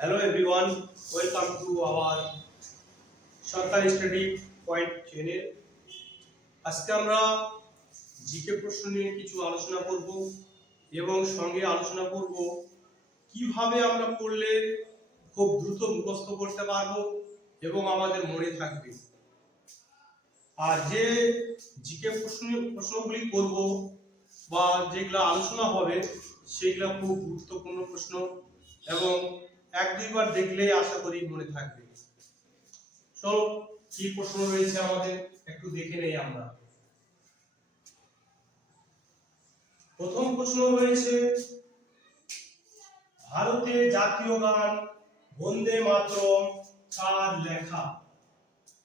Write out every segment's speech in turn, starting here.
Hello everyone, welcome to our সরকারি study point channel. আজকে আমরা জিকে প্রশ্ন নিয়ে কিছু আলোচনা করব এবং সঙ্গে আলোচনা করব কিভাবে আমরা পড়লে খুব দ্রুত মুখস্থ করতে পারবো এবং আমাদের মনে থাকবে। আর যে জিকে প্রশ্নগুলি করব বা যেগুলো আলোচনা হবে সেগুলো খুব গুরুত্বপূর্ণ প্রশ্ন এবং এক দুইবার দেখলেই আশা করি মনে থাকবে। চলো কি প্রশ্ন রয়েছে আমাদের একটু দেখে নেই আমরা। প্রথম প্রশ্ন রয়েছে, ভারতের জাতীয় গান বন্দে মাতরম কার লেখা?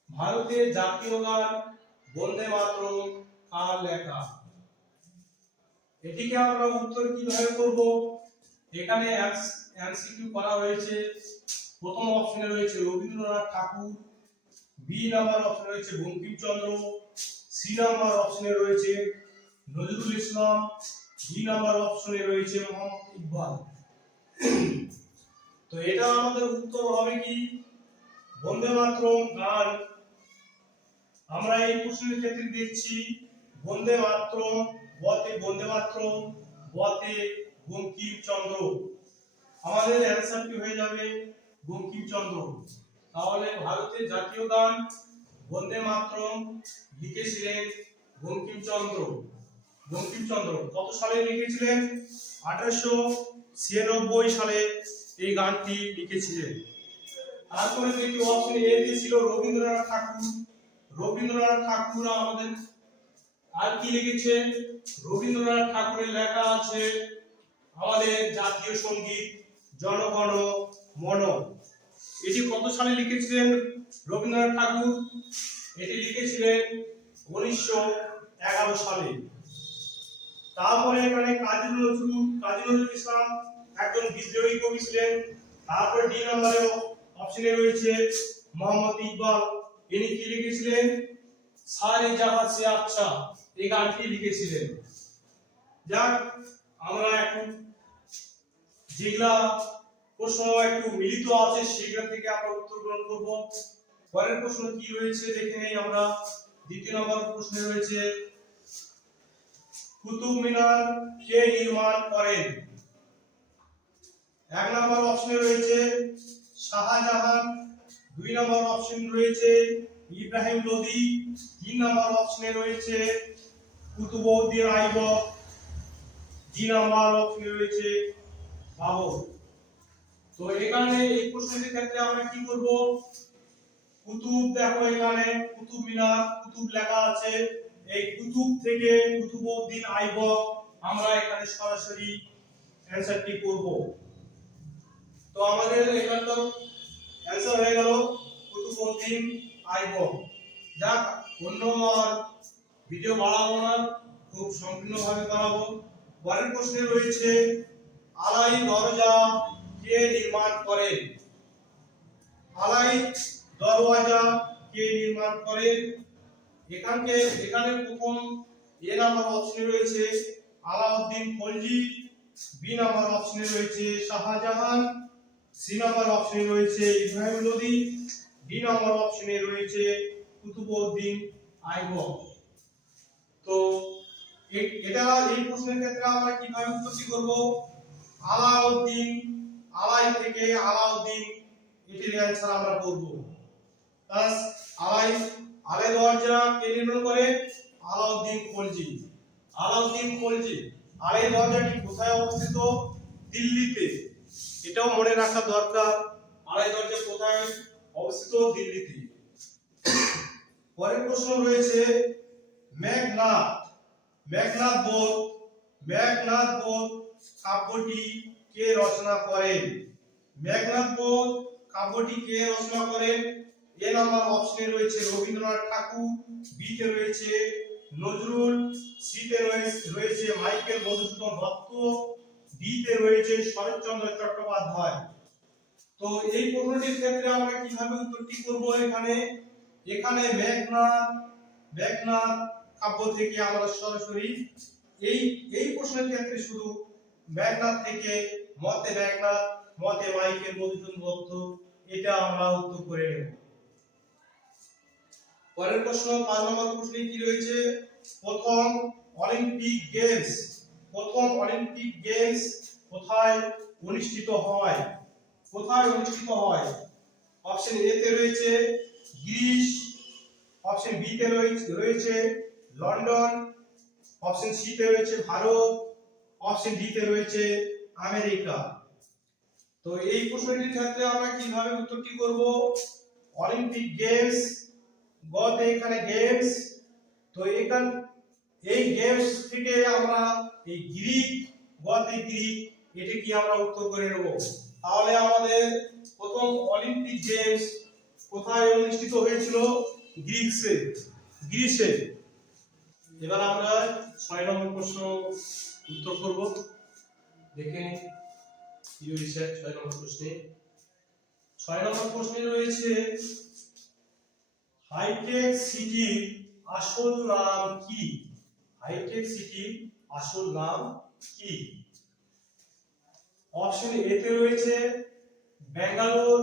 ভারতের জাতীয় গান বন্দে মাতরম কার লেখা? এটিকে আমরা উত্তর কিভাবে করব? এখানে এমসিকিউ করা হয়েছে। প্রথম অপশনে রয়েছে রবীন্দ্রনাথ ঠাকুর, বি নাম্বার অপশনে রয়েছে বঙ্কিমচন্দ্র, সি নাম্বার অপশনে রয়েছে নজরুল ইসলাম, ডি নাম্বার অপশনে রয়েছে মোহাম্মদ ইকবাল। তো এটা আমাদের উত্তর হবে কি বন্দে মাতরম গান। আমরা এই প্রশ্নের ক্ষেত্রে দেখছি বন্দে মাতরম, বতে বন্দে মাতরম, বতে বঙ্কিমচন্দ্র। আমাদের অ্যানসারটি হয়ে যাবে বঙ্কিমচন্দ্র। তাহলে ভারতের জাতীয় গান বন্দে মাতরম লিখেছিলেন বঙ্কিমচন্দ্র। বঙ্কিমচন্দ্র কত সালে লিখেছিলেন? 1896 সালে এই গানটি লিখেছিলেন। তারপরে দেখি অপশন এ ছিল রবীন্দ্রনাথ ঠাকুর। রবীন্দ্রনাথ ঠাকুর আমাদের আর কি লিখেছেন? রবীন্দ্রনাথ ঠাকুরের লেখা আছে আমাদের জাতীয় সঙ্গীত জনগণ মন। এটি কত সালে লিখেছিলেন রবীন্দ্রনাথ ঠাকুর? এটি লিখেছিলেন 1911 সালে। তারপরে এখানে কাজী নজরুল ইসলাম একজন বিদ্রোহী কবি ছিলেন। তারপরে ডি নম্বরে অপশনে রয়েছে মোহাম্মদ ইকবাল। ইনি কি লিখেছিলেন? সারে জাহাঁ সে আচ্ছা এই গানটি লিখেছিলেন। যাক, আমরা এখন যেগুলা প্রশ্ন একটু মিলিত আছে সেগুলা থেকে আমরা উত্তর গ্রহণ করব। পরের প্রশ্ন কি রয়েছে দেখে নেই আমরা। দ্বিতীয় নম্বর প্রশ্নে রয়েছে, কুতুব মিনার কে নির্মাণ করেন? এক নম্বর অপশনে রয়েছে শাহজাহান, দুই নম্বর অপশন রয়েছে ইব্রাহিম লোদি, তিন নম্বর অপশনে রয়েছে কুতুবউদ্দিন আইবক, জি নাম্বার অপশনে রয়েছে বাবর। তো এখানে এই প্রশ্নের ক্ষেত্রে আমরা কি করব? কুতুব, দেখো এখানে কুতুব মিনার কুতুব লেখা আছে, এই কুতুব থেকে কুতুবউদ্দিন আইবক আমরা এখানে সরাসরি অ্যানসারটি করব। তো আমাদের এখানে তো অ্যানসার হয়ে গেল কুতুবউদ্দিন আইবক। যাক, অন্য আর ভিডিও বাড়াবো না, খুব সংকীর্ণভাবে বাড়াবো। পরের প্রশ্নে রয়েছে, আলাই দরজা কে নির্মাণ করেন? আলাই দরওয়াজা কে নির্মাণ করেন? এখানে প্রথম এ নাম্বার অপশনে রয়েছে আলাউদ্দিন খলজি, বি নাম্বার অপশনে রয়েছে শাহজাহান, সি নাম্বার অপশনে রয়েছে ইব্রাহিম লোদি, ডি নাম্বার অপশনে রয়েছে কুতুবউদ্দিন আইবক। তো এটা এই প্রশ্নের ক্ষেত্রে আমরা কিভাবে উত্তরটি করব? আলাউদ্দিন, আলাই থেকে আলাউদ্দিন, এটির অ্যানসার আমরা করব। প্লাস আলাই দরজা কে নির্মাণ করে? আলাউদ্দিন খলজি। আলাউদ্দিন খলজি। আলাই দরজাটি কোথায় অবস্থিত? দিল্লিতে। এটাও মনে রাখা দরকার, আলাই দরজা কোথায় অবস্থিত? দিল্লিতে। পরের প্রশ্ন রয়েছে, মেঘনাদ বধ কাব্যটি কে রচনা করেন? মেঘনাদ বধ কাব্যটি কে রচনা করেন? এ নাম্বার অপশনে রয়েছে রবীন্দ্রনাথ ঠাকুর, বি তে রয়েছে নজরুল, সি তে রয়েছে মাইকেল মধুসূদন দত্ত, ডি তে রয়েছে শরৎচন্দ্র চট্টোপাধ্যায়। তো এই প্রশ্নটির ক্ষেত্রে আমরা কিভাবে উত্তরটি করব? এখানে মেঘনাদ কাব্য থেকে আমরা সরাসরি এই প্রশ্নের ক্ষেত্রে শুধু মেঘনাদ থেকে মতে মেঘনাদ মতে মাইকেল মধুসূদন দত্ত। এটা আমরা উত্তর করে নেব। পরের প্রশ্ন 5 নম্বর প্রশ্নে কি রয়েছে, প্রথম অলিম্পিক গেমস কোথায় অনুষ্ঠিত হয়? অপশন এ তে রয়েছে গ্রিস, অপশন বি তে রয়েছে লন্ডন, অপশন সি তে রয়েছে ভারত, অপশন ডি তে রয়েছে আমেরিকা। তো এই প্রশ্নটির ক্ষেত্রে আমরা কিভাবে উত্তরটি করব? অলিম্পিক গেমস, গতে এখানে গেমস, তো এই গেমস থেকে আমরা এই গ্রিক, গতে গ্রিক, এটা কি আমরা উত্তর করে নেব। তাহলে আমাদের প্রথম অলিম্পিক গেমস কোথায় অনুষ্ঠিত হয়েছিল? গ্রিসে। এবার আমরা 6 নম্বর প্রশ্ন উত্তর করব। দেখে নিন কি রয়েছে 6 নম্বর প্রশ্নে। 6 নম্বর প্রশ্নে রয়েছে হাইটেক সিটির আসল নাম কি? হাইটেক সিটির আসল নাম কি? অপশন এ তে রয়েছে ব্যাঙ্গালোর,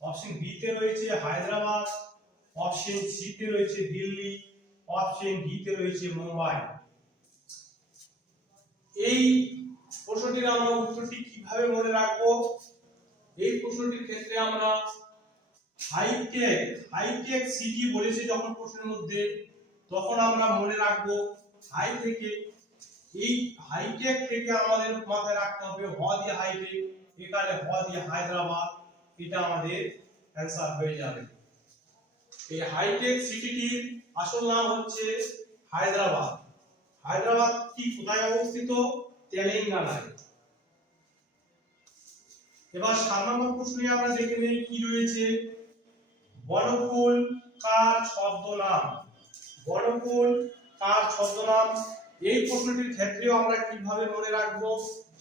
অপশন বি তে রয়েছে হায়দ্রাবাদ, অপশন সি তে রয়েছে দিল্লি, অপশন ডি তে রয়েছে মুম্বাই। এই প্রশ্নটির আমরা উত্তরটি কিভাবে মনে রাখবো? এই প্রশ্নটির ক্ষেত্রে আমরা হাইটেক সিটি বলেছে যখন প্রশ্নের মধ্যে, তখন আমরা মনে রাখবো হাই থেকে, এই হাইটেক থেকে আমাদের মাথায় রাখতে হবে হ দিয়ে হাইটেক, এখানে হ দিয়ে হায়দ্রাবাদ, এটা আমাদের অ্যানসার হয়ে যাবে। এই হাইটেক সিটিটির আসল নাম হচ্ছে হায়দ্রাবাদ। হায়দ্রাবাদ কি কোথায় অবস্থিত? তেলেঙ্গানায়। এবার 7 নম্বর প্রশ্নে আমরা দেখে নেই কি রয়েছে, বনফুল কার ছদ্মনাম? বনফুল কার ছদ্মনাম? এই প্রশ্নটির ক্ষেত্রেও আমরা কিভাবে মনে রাখবো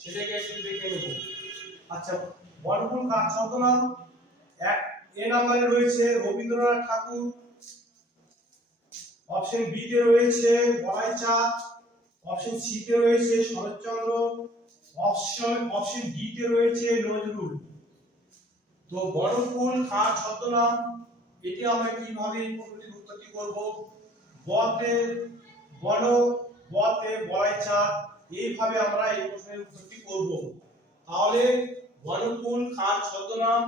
সেটাকে একটু দেখে নেব। আচ্ছা, বনফুল কার ছদ্মনাম? এ নম্বরে রয়েছে রবীন্দ্রনাথ ঠাকুর, অপশন বি তে রয়েছে বলাইচাঁদ, অপশন সি তে রয়েছে শরৎচন্দ্র, অপশন ডি তে রয়েছে নজরুল। তো বনফুল কার ছদ্মনাম, এটি আমরা কিভাবে এই প্রশ্নটির উত্তরটি করব? বতে বলাইচাঁদ, এইভাবে আমরা এই প্রশ্নের উত্তরটি করব। তাহলে বনফুল কার ছদ্মনাম?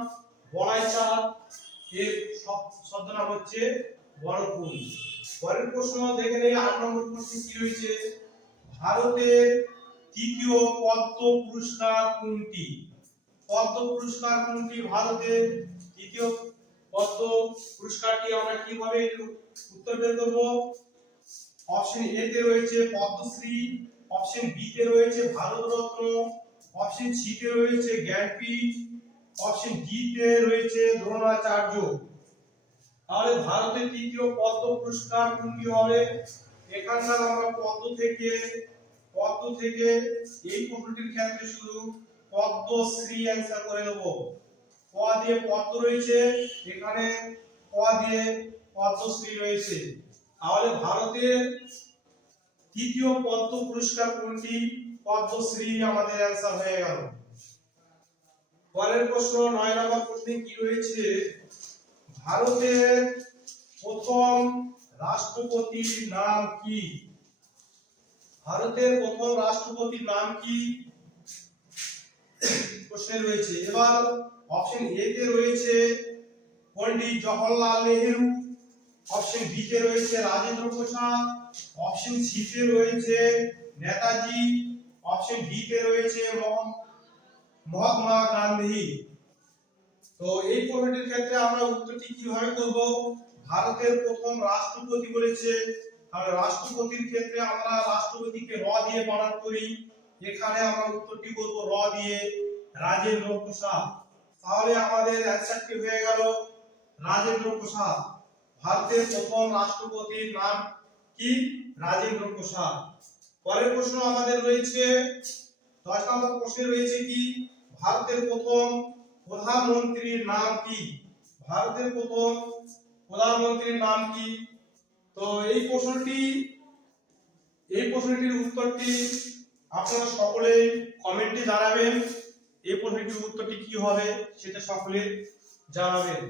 বলাইচাঁদ, এর ছদ্মনাম হচ্ছে বনফুল। পরের প্রশ্ন দেখে নেই 8 নম্বর প্রশ্নে কি রয়েছে, ভারতের তৃতীয় পদ্ম পুরস্কার কোনটি? পদ্ম পুরস্কার কোনটি? ভারতের তৃতীয় পদ্ম পুরস্কারটি আমরা কিভাবে উত্তর বের করব? অপশন এ তে রয়েছে পদ্মশ্রী, অপশন বি তে রয়েছে ভারতরত্ন, অপশন সি তে রয়েছে জ্ঞানপীঠ, অপশন ডি তে রয়েছে দ্রোণাচার্য। তাহলে ভারতের তৃতীয় পদ্ম পুরস্কার কোনটি হবে? এখানকার আমরা পদ্ম থেকে এই প্রশ্নটির ক্ষেত্রে শুধু পদ্মশ্রী অ্যানসার করে দেব। ক দিয়ে পদ্ম রয়েছে, এখানে ক দিয়ে পদ্মশ্রী রয়েছে। তাহলে ভারতের তৃতীয় পদ্ম পুরস্কার কোনটি? পদ্মশ্রী আমাদের অ্যানসার হয়ে গেল। পরের প্রশ্ন 9 নম্বর প্রশ্নে কি রয়েছে, ভারতের প্রথম রাষ্ট্রপতির নাম কি? ভারতের প্রথম রাষ্ট্রপতির নাম কি প্রশ্নে রয়েছে। এবার অপশন এ তে রয়েছে পণ্ডিত জওহরলাল নেহেরু, অপশন বি তে রয়েছে রাজেন্দ্র প্রসাদ, অপশন সি তে রয়েছে নেতাজি, অপশন ডি তে রয়েছে মহাত্মা গান্ধী। তো এই প্রশ্নটির ক্ষেত্রে আমরা উত্তরটি কিভাবে করব? ভারতের প্রথম রাষ্ট্রপতি বলেছে, তাহলে রাষ্ট্রপতির ক্ষেত্রে আমরা রাষ্ট্রপতিকে র দিয়ে বানান করি, এখানে আমরা উত্তরটি করব র দিয়ে, রাজেন্দ্র প্রসাদ। তাহলে আমাদের অ্যানসারটি হয়ে গেল রাজেন্দ্র প্রসাদ। ভারতের প্রথম রাষ্ট্রপতির নাম কি? রাজেন্দ্র প্রসাদ। পরের প্রশ্ন আমাদের রয়েছে 10 নম্বর প্রশ্নে রয়েছে কি, ভারতের প্রথম প্রধানমন্ত্রীর নাম কি? ভারতের প্রথম প্রধানমন্ত্রীর নাম কি? তো এই প্রশ্নটির উত্তরটি আপনারা সকলেই কমেন্টে জানাবেন এই প্রশ্নটির উত্তরটি কি হবে সেটা সকলে জানাবেন।